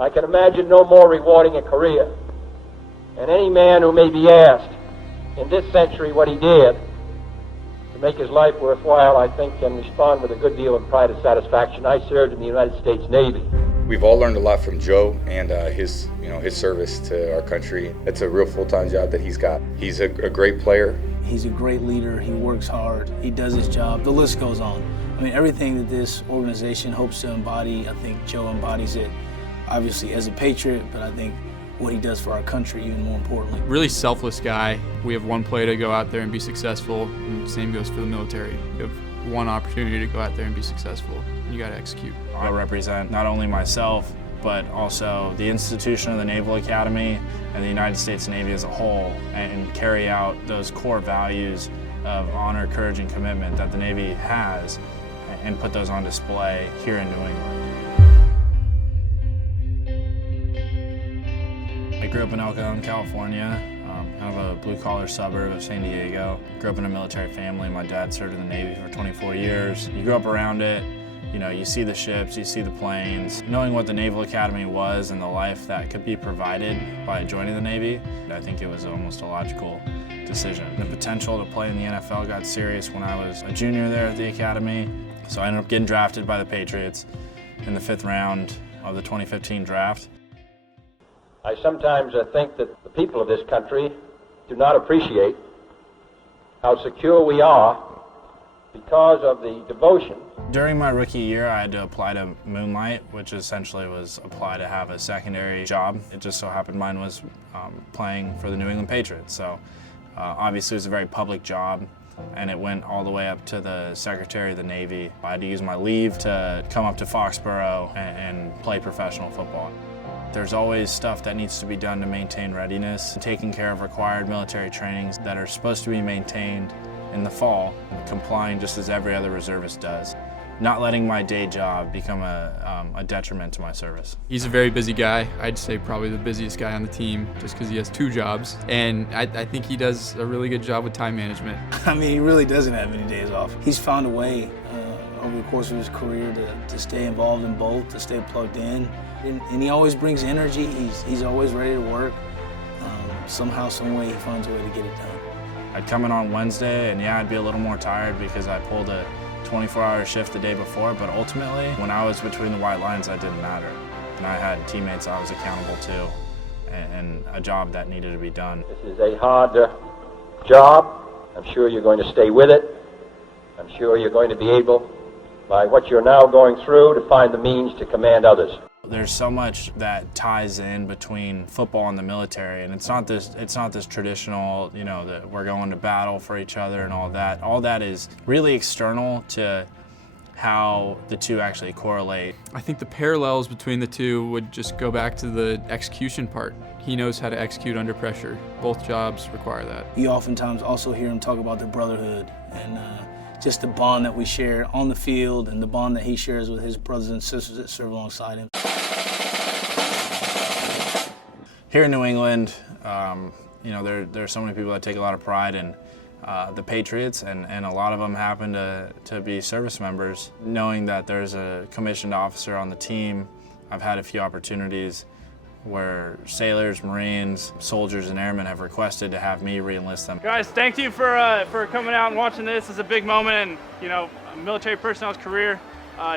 I can imagine no more rewarding a career. And any man who may be asked in this century what he did to make his life worthwhile, I think, can respond with a good deal of pride and satisfaction. I served in the United States Navy. We've all learned a lot from Joe and his service to our country. It's a real full-time job that he's got. He's a great player. He's a great leader. He works hard. He does his job. The list goes on. I mean, everything that this organization hopes to embody, I think Joe embodies it, obviously as a Patriot, but I think what he does for our country even more importantly. Really selfless guy. We have one play to go out there and be successful, and the same goes for the military. You have one opportunity to go out there and be successful. You got to execute. I represent not only myself, but also the institution of the Naval Academy and the United States Navy as a whole, and carry out those core values of honor, courage, and commitment that the Navy has, and put those on display here in New England. I grew up in El Cajon, California, kind of a blue-collar suburb of San Diego. Grew up in a military family. My dad served in the Navy for 24 years. You grew up around it. You know, you see the ships, you see the planes. Knowing what the Naval Academy was and the life that could be provided by joining the Navy, I think it was almost a logical decision. The potential to play in the NFL got serious when I was a junior there at the Academy. So I ended up getting drafted by the Patriots in the 5th round of the 2015 draft. I sometimes think that the people of this country do not appreciate how secure we are because of the devotion. During my rookie year, I had to apply to Moonlight, which essentially was apply to have a secondary job. It just so happened mine was playing for the New England Patriots. So obviously it was a very public job, and it went all the way up to the Secretary of the Navy. I had to use my leave to come up to Foxborough and play professional football. There's always stuff that needs to be done to maintain readiness, taking care of required military trainings that are supposed to be maintained in the fall, complying just as every other reservist does. Not letting my day job become a detriment to my service. He's a very busy guy. I'd say probably the busiest guy on the team just because he has 2 jobs. And I think he does a really good job with time management. I mean, he really doesn't have any days off. He's found a way over the course of his career to stay involved in both, to stay plugged in. And he always brings energy. He's always ready to work. Somehow, some way, he finds a way to get it done. I'd come in on Wednesday, and yeah, I'd be a little more tired because I pulled a 24-hour shift the day before, but ultimately, when I was between the white lines, that didn't matter. And I had teammates I was accountable to, and a job that needed to be done. This is a hard job. I'm sure you're going to stay with it. I'm sure you're going to be able, by what you're now going through, to find the means to command others. There's so much that ties in between football and the military, and it's not this traditional, you know, that we're going to battle for each other and all that. All that is really external to how the two actually correlate. I think the parallels between the two would just go back to the execution part. He knows how to execute under pressure. Both jobs require that. You oftentimes also hear him talk about the brotherhood and just the bond that we share on the field and the bond that he shares with his brothers and sisters that serve alongside him. Here in New England, you know, there are so many people that take a lot of pride in the Patriots, and a lot of them happen to be service members. Knowing that there's a commissioned officer on the team, I've had a few opportunities where sailors, Marines, soldiers, and airmen have requested to have me re-enlist them. Guys, thank you for coming out and watching this. It's a big moment in, you know, a military personnel's career,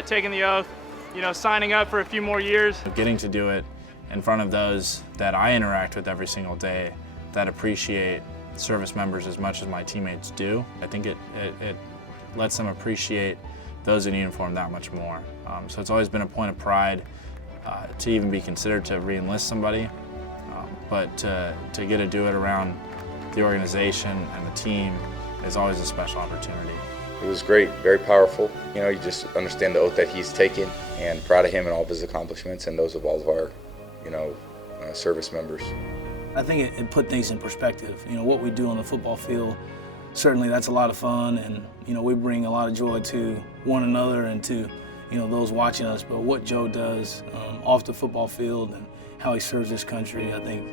taking the oath, you know, signing up for a few more years. Getting to do it in front of those that I interact with every single day that appreciate service members as much as my teammates do, I think it lets them appreciate those in uniform that much more. So it's always been a point of pride to even be considered to re-enlist somebody, but to get to do it around the organization and the team is always a special opportunity. It was great, very powerful. You know, you just understand the oath that he's taken, and proud of him and all of his accomplishments and those of all of our, you know, service members. I think it put things in perspective. You know, what we do on the football field, certainly that's a lot of fun, and, you know, we bring a lot of joy to one another and to, you know, those watching us. But what Joe does off the football field and how he serves this country, I think,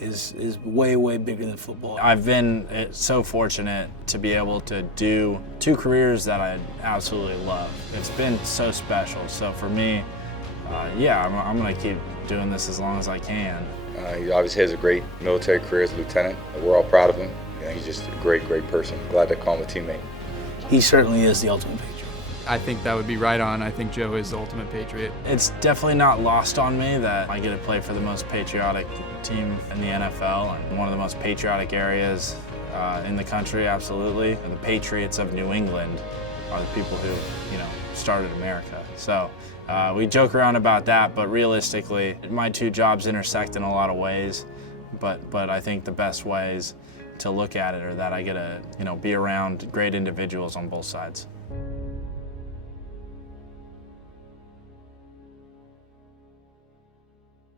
is way, way bigger than football. I've been so fortunate to be able to do 2 careers that I absolutely love. It's been so special. So for me, yeah, I'm going to keep doing this as long as I can. He obviously has a great military career as a lieutenant. We're all proud of him. He's just a great person. Glad to call him a teammate. He certainly is the ultimate Patriot. I think that would be right on. I think Joe is the ultimate Patriot. It's definitely not lost on me that I get to play for the most patriotic team in the NFL and one of the most patriotic areas in the country, absolutely. And the Patriots of New England are the people who, started America. So we joke around about that, but realistically, my two jobs intersect in a lot of ways. But I think the best ways to look at it are that I get to, be around great individuals on both sides.